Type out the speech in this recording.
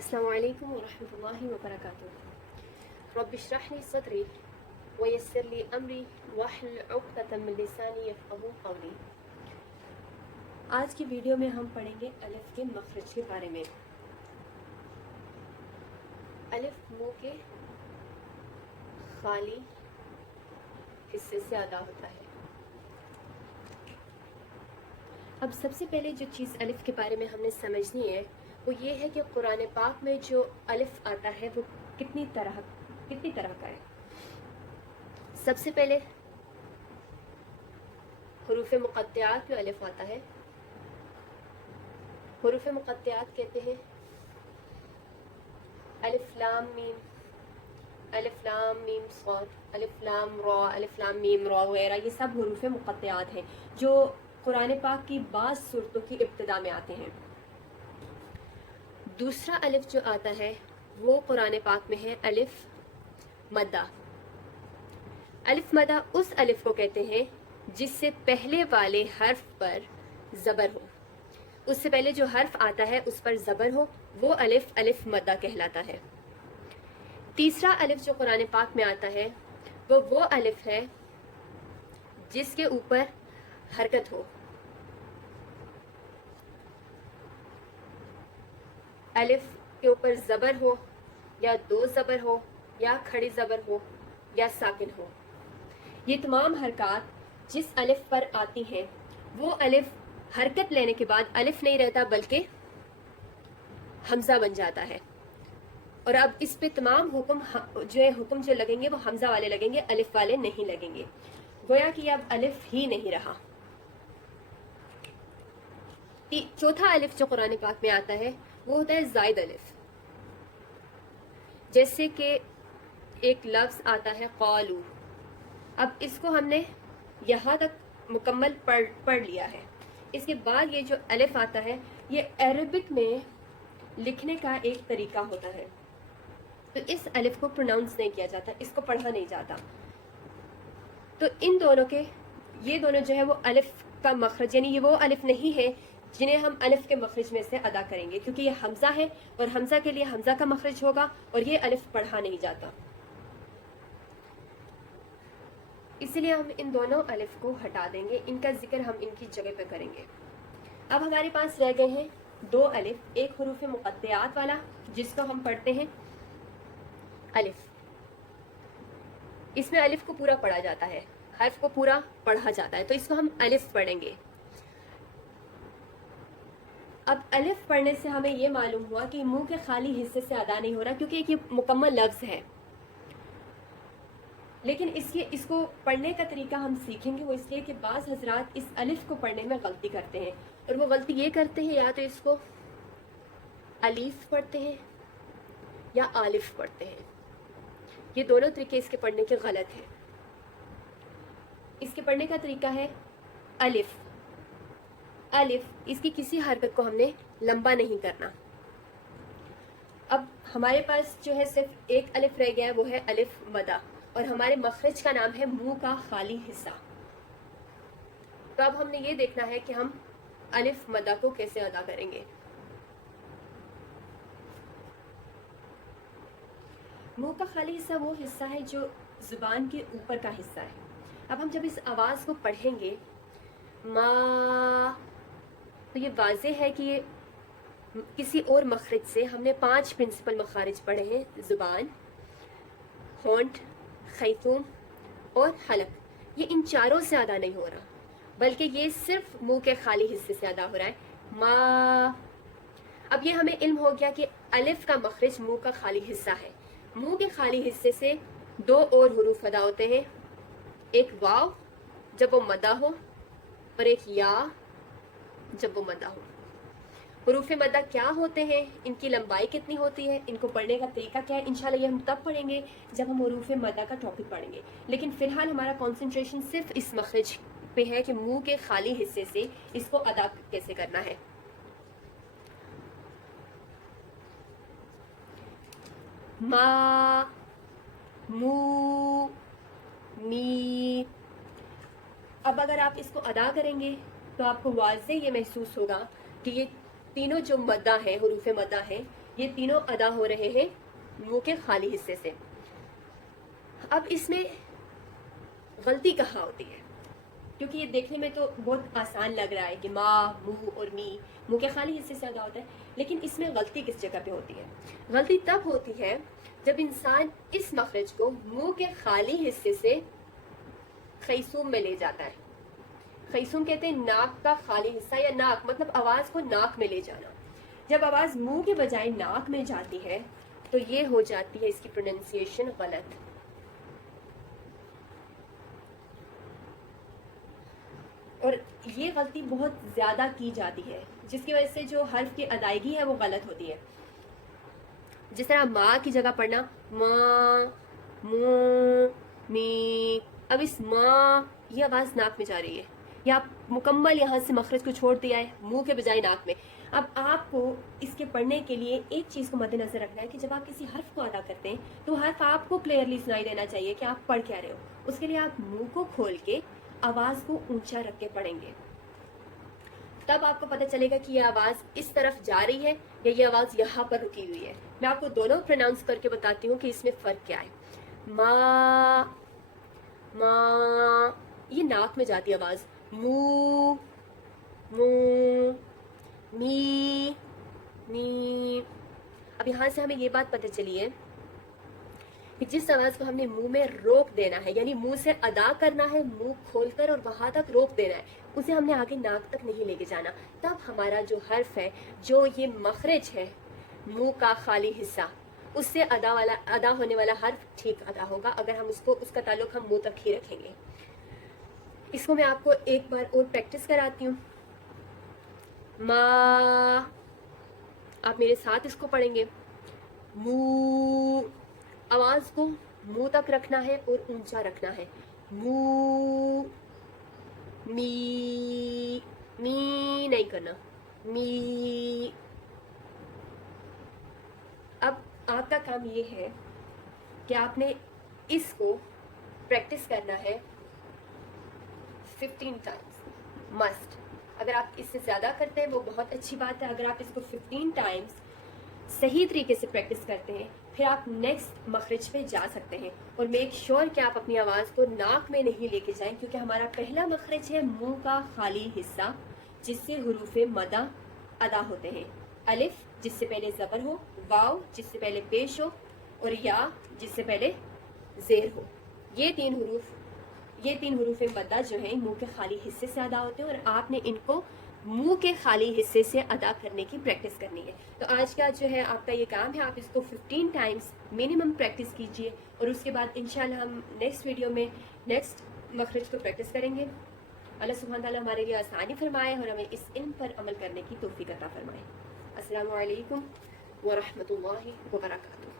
السلام علیکم ورحمۃ اللہ وبرکاتہ۔ رب اشرح لی صدری ویسر لی امری واحلل عقدۃ من لسانی یفقہوا قولی۔ آج کی ویڈیو میں ہم پڑھیں گے الف کے مخرج کے بارے میں۔ الف منہ کے خالی حصے سے ادا ہوتا ہے۔ اب سب سے پہلے جو چیز الف کے بارے میں ہم نے سمجھنی ہے وہ یہ ہے کہ قرآن پاک میں جو الف آتا ہے وہ کتنی طرح کا ہے۔ سب سے پہلے حروف مقطعات میں الف آتا ہے۔ حروف مقطعات کہتے ہیں الف لام میم صاد، الف لام را، الف لام میم را وغیرہ، یہ سب حروف مقطعات ہیں جو قرآن پاک کی بعض سورتوں کی ابتدا میں آتے ہیں۔ دوسرا الف جو آتا ہے وہ قرآن پاک میں ہے الف مدہ۔ الف مدہ اس الف کو کہتے ہیں جس سے پہلے والے حرف پر زبر ہو، اس سے پہلے جو حرف آتا ہے اس پر زبر ہو، وہ الف مدہ کہلاتا ہے۔ تیسرا الف جو قرآن پاک میں آتا ہے وہ الف ہے جس کے اوپر حرکت ہو۔ الف کے اوپر زبر ہو، یا دو زبر ہو، یا کھڑی زبر ہو، یا ساکن ہو۔ یہ تمام حرکات جس الف پر آتی ہیں وہ الف حرکت لینے کے بعد الف نہیں رہتا بلکہ حمزہ بن جاتا ہے، اور اب اس پہ تمام حکم جو لگیں گے وہ حمزہ والے لگیں گے، الف والے نہیں لگیں گے، گویا کہ اب الف ہی نہیں رہا۔ چوتھا الف جو قرآن پاک میں آتا ہے وہ ہوتا ہے زائد الف۔ جیسے کہ ایک لفظ آتا ہے قالو، اب اس کو ہم نے یہاں تک مکمل پڑھ لیا ہے، اس کے بعد یہ جو الف آتا ہے یہ عربک میں لکھنے کا ایک طریقہ ہوتا ہے، تو اس الف کو پروناؤنس نہیں کیا جاتا، اس کو پڑھا نہیں جاتا، تو ان دونوں کے یہ دونوں جو ہے وہ الف کا مخرج، یعنی یہ وہ الف نہیں ہے جنہیں ہم الف کے مخرج میں سے ادا کریں گے، کیونکہ یہ حمزہ ہے اور حمزہ کے لیے حمزہ کا مخرج ہوگا اور یہ الف پڑھا نہیں جاتا، اس لیے ہم ان دونوں الف کو ہٹا دیں گے، ان کا ذکر ہم ان کی جگہ پہ کریں گے۔ اب ہمارے پاس رہ گئے ہیں دو الف، ایک حروف مقطعات والا جس کو ہم پڑھتے ہیں الف، اس میں الف کو پورا پڑھا جاتا ہے، حرف کو پورا پڑھا جاتا ہے، تو اس کو ہم الف پڑھیں گے۔ اب الف پڑھنے سے ہمیں یہ معلوم ہوا کہ منہ کے خالی حصے سے ادا نہیں ہو رہا، کیونکہ یہ مکمل لفظ ہے، لیکن اس کو پڑھنے کا طریقہ ہم سیکھیں گے، وہ اس لیے کہ بعض حضرات اس الف کو پڑھنے میں غلطی کرتے ہیں، اور وہ غلطی یہ کرتے ہیں یا تو اس کو الف پڑھتے ہیں یا آلف پڑھتے ہیں، یہ دونوں طریقے اس کے پڑھنے کے غلط ہیں۔ اس کے پڑھنے کا طریقہ ہے الف، اس کی کسی حرکت کو ہم نے لمبا نہیں کرنا۔ اب ہمارے پاس جو ہے صرف ایک الف رہ گیا ہے، وہ ہے الف مدہ، اور ہمارے مخرج کا نام ہے منہ کا خالی حصہ، تو اب ہم نے یہ دیکھنا ہے کہ ہم الف مدہ کو کیسے ادا کریں گے۔ منہ کا خالی حصہ وہ حصہ ہے جو زبان کے اوپر کا حصہ ہے۔ اب ہم جب اس آواز کو پڑھیں گے ما، تو یہ واضح ہے کہ یہ کسی اور مخرج سے ہم نے 5 پرنسپل مخارج پڑھے ہیں، زبان، ہونٹ، خیتوم اور حلق، یہ ان چاروں سے ادا نہیں ہو رہا بلکہ یہ صرف منہ کے خالی حصے سے ادا ہو رہا ہے، ما۔ اب یہ ہمیں علم ہو گیا کہ الف کا مخرج منہ کا خالی حصہ ہے، منہ کے خالی حصے سے 2 اور حروف ادا ہوتے ہیں، ایک واو جب وہ مدہ ہو اور ایک یا جب وہ مدہ ہو۔ حروف مدہ کیا ہوتے ہیں، ان کی لمبائی کتنی ہوتی ہے، ان کو پڑھنے کا طریقہ کیا ہے، انشاءاللہ یہ ہم تب پڑھیں گے جب ہم حروف مدہ کا ٹاپک پڑھیں گے، لیکن فی الحال ہمارا کنسنٹریشن صرف اس مخرج پہ ہے کہ منہ کے خالی حصے سے اس کو ادا کیسے کرنا ہے۔ ما، مو، می۔ اب اگر آپ اس کو ادا کریں گے تو آپ کو واضح یہ محسوس ہوگا کہ یہ تینوں جو مدہ ہیں، حروف مدہ ہیں، یہ تینوں ادا ہو رہے ہیں منہ کے خالی حصے سے. اب اس میں غلطی کہاں ہوتی ہے؟ کیونکہ یہ دیکھنے میں تو بہت آسان لگ رہا ہے کہ ما، منہ اور می منہ کے خالی حصے سے ادا ہوتا ہے، لیکن اس میں غلطی کس جگہ پہ ہوتی ہے؟ غلطی تب ہوتی ہے جب انسان اس مخرج کو منہ کے خالی حصے سے خیصوم میں لے جاتا ہے. خیصوم کہتے ہیں ناک کا خالی حصہ، یا ناک مطلب آواز کو ناک میں لے جانا. جب آواز منہ کے بجائے ناک میں جاتی ہے تو یہ ہو جاتی ہے اس کی پروننسیشن غلط. اور یہ غلطی بہت زیادہ کی جاتی ہے، جس کی وجہ سے جو حرف کی ادائیگی ہے وہ غلط ہوتی ہے. جس طرح ماں کی جگہ پڑھنا ماں، مو، می. اب اس ماں یہ آواز ناک میں جا رہی ہے، یا آپ مکمل یہاں سے مخرج کو چھوڑ دیا ہے منہ کے بجائے ناک میں. اب آپ کو اس کے پڑھنے کے لیے ایک چیز کو مد نظر رکھنا ہے کہ جب آپ کسی حرف کو ادا کرتے ہیں تو حرف آپ کو کلیئرلی سنائی دینا چاہیے کہ آپ پڑھ کیا رہے ہو. اس کے لیے آپ منہ کو کھول کے آواز کو اونچا رکھ کے پڑھیں گے. تب آپ کو پتہ چلے گا کہ یہ آواز اس طرف جا رہی ہے یا یہ آواز یہاں پر رکی ہوئی ہے. میں آپ کو دونوں پروناؤنس کر کے بتاتی ہوں کہ اس میں فرق کیا ہے. ما، ما یہ ناک میں جاتی آواز. مو، مو. می، می. اب یہاں سے ہمیں یہ بات پتہ چلی ہے کہ جس آواز کو ہم نے منہ میں روک دینا ہے، یعنی منہ سے ادا کرنا ہے منہ کھول کر اور وہاں تک روک دینا ہے، اسے ہم نے آگے ناک تک نہیں لے کے جانا. تب ہمارا جو حرف ہے، جو یہ مخرج ہے منہ کا خالی حصہ، اس سے ادا ہونے والا حرف ٹھیک ادا ہوگا اگر ہم اس کا تعلق ہم منہ تک ہی رکھیں گے. اس کو میں آپ کو ایک بار اور پریکٹس کراتی ہوں. ما، آپ میرے ساتھ اس کو پڑھیں گے. مو، آواز کو منہ تک رکھنا ہے اور اونچا رکھنا ہے. مو. می، می نہیں کرنا. می. اب آپ کا کام یہ ہے کہ آپ نے اس کو پریکٹس کرنا ہے 15 ٹائمز مسٹ. اگر آپ اس سے زیادہ کرتے ہیں وہ بہت اچھی بات ہے. اگر آپ اس کو 15 ٹائمز صحیح طریقے سے پریکٹس کرتے ہیں پھر آپ نیکسٹ مخرج پہ جا سکتے ہیں. اور میک شیور کہ آپ اپنی آواز کو ناک میں نہیں لے کے جائیں، کیونکہ ہمارا پہلا مخرج ہے منہ کا خالی حصہ جس سے حروف مدہ ادا ہوتے ہیں. الف جس سے پہلے زبر ہو، واو جس سے پہلے پیش ہو، اور یا جس سے پہلے زیر ہو. یہ تین حروف مدہ جو ہیں منہ کے خالی حصے سے ادا ہوتے ہیں، اور آپ نے ان کو منہ کے خالی حصے سے ادا کرنے کی پریکٹس کرنی ہے. تو آج کا جو ہے آپ کا یہ کام ہے، آپ اس کو 15 ٹائمز منیمم پریکٹس کیجئے، اور اس کے بعد انشاءاللہ ہم نیکسٹ ویڈیو میں نیکسٹ مخرج کو پریکٹس کریں گے. اللہ سبحانہ تعالیٰ ہمارے لیے آسانی فرمائے اور ہمیں اس علم پر عمل کرنے کی توفیق عطا فرمائے. السلام علیکم ورحمۃ اللہ وبرکاتہ.